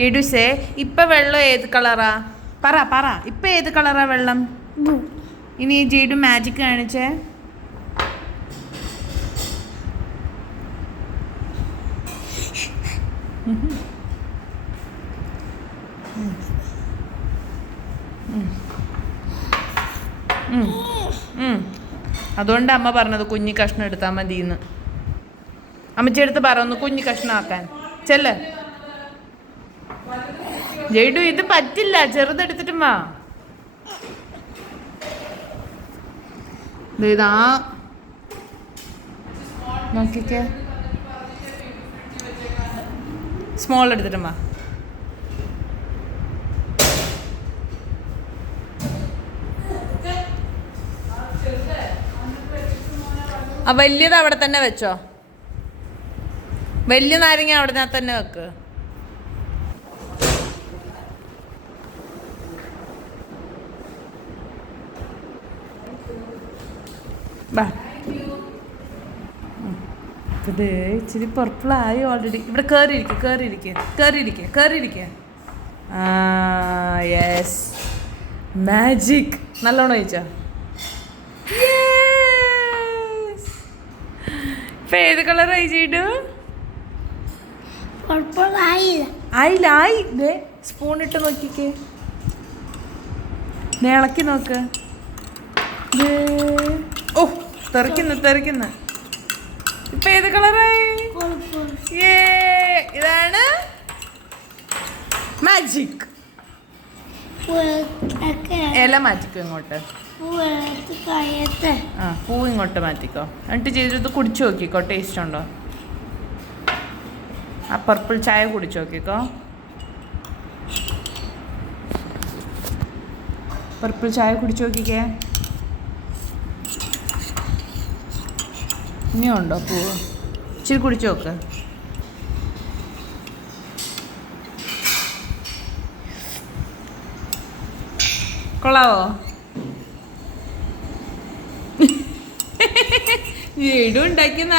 ജിഡുസേ ഇപ്പൊ വെള്ളം ഏത് കളറാ? പറ പറ, ഇപ്പൊ ഏത് കളറാ വെള്ളം? ഇനി ജിഡു മാജിക് കാണിച്ചേ. അതുകൊണ്ട് അമ്മ പറഞ്ഞത് കുഞ്ഞി കഷ്ണം എടുത്താൽ മതിന്ന്. അമ്മച്ചി എടുത്ത് പറ ഒന്ന് കുഞ്ഞി കഷ്ണം ആക്കാൻ. ചെല്ല് ജയ്ഡു, ഇത് പറ്റില്ല, ചെറുതെടുത്തിട്ടും വാ. ഇതാ നോക്കിക്കേ, സ്മോൾ എടുത്തിട്ടും വാ. ആ വലിയത് അവിടെ തന്നെ വെച്ചോ, വലിയ നാരങ്ങ അവിടെ തന്നെ വെക്ക്. ഇത് ഇച്ചിരി പർപ്പിളായി ഓൾറെഡി. ഇവിടെ കയറിയിരിക്കുക. ആ യെസ്, മാജിക്. നല്ലോണം ഒഴിച്ചോ. ഇപ്പൊ ഏത് കളറായി ചെയ്തു? ആയില്ല. സ്പൂൺ ഇട്ട് നോക്കിക്കേ, ഇളക്കി നോക്ക്. ഓ തെറിക്കുന്നു. ഇപ്പൊ ഏത് കളറായി? ഇതാണ് മാജിക്. ഇല മാറ്റിക്കോ ഇങ്ങോട്ട്. ആ പൂ ഇങ്ങോട്ട് മാറ്റിക്കോ. എന്നിട്ട് ചെയ്തിട്ട് കുടിച്ചു നോക്കിക്കോ, ടേസ്റ്റ് ഉണ്ടോ? ആ പർപ്പിൾ ചായ കുടിച്ചു നോക്കിക്കോ. പർപ്പിൾ ചായ കുടിച്ചു നോക്കിക്കേ. ഇനിയുണ്ടോ പൂവ്? ഇച്ചിരി കുടിച്ചു നോക്ക്. കൊള്ളാവോ? വീടും ഉണ്ടാക്കുന്ന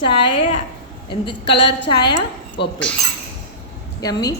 ചായ എന്ത് കളർ ചായ? പർപ്പിൾ. യമ്മി.